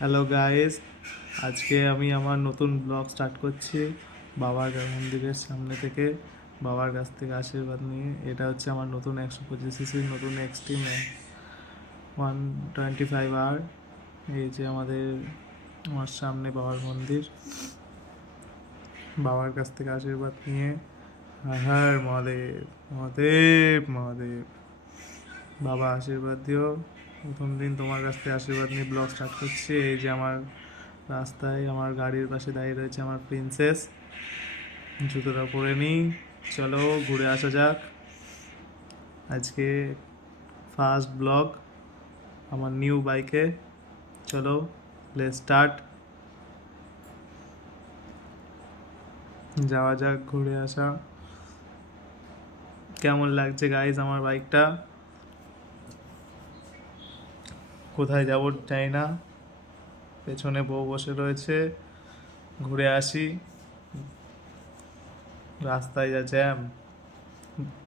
Hello guys, আজকে আমি আমার নতুন ব্লগ স্টার্ট করছি বাবার মন্দিরের সামনে থেকে। বাবার কাছ থেকে আশীর্বাদ নিয়ে। এটা হচ্ছে আমার নতুন 125 সিসির নতুন এক্সট্রিম 125R। এই যে আমার সামনে বাবার মন্দির। বাবার কাছ থেকে আশীর্বাদ নিয়ে হর হর মহাদেব, মহাদেব মহাদেব। বাবা আশীর্বাদ দিও। প্রথম দিন তোমার কাছ থেকে আশীর্বাদ নিয়ে ব্লগ স্টার্ট করছি। এই যে আমার রাস্তায় আমার গাড়ির পাশে দাঁড়িয়ে রয়েছে আমার প্রিন্সেস। জুতোটা পরে নিই, চলো ঘুরে আসা যাক। আজকে ফার্স্ট ব্লগ আমার নিউ বাইকে। চলো লেটস স্টার্ট, যাওয়া যাক, ঘুরে আসা। কেমন লাগছে গাইজ আমার বাইকটা? কোথায় যাবো জানি না, পেছনে বউ বসে রয়েছে। ঘুরে আসি, রাস্তায় যা জ্যাম।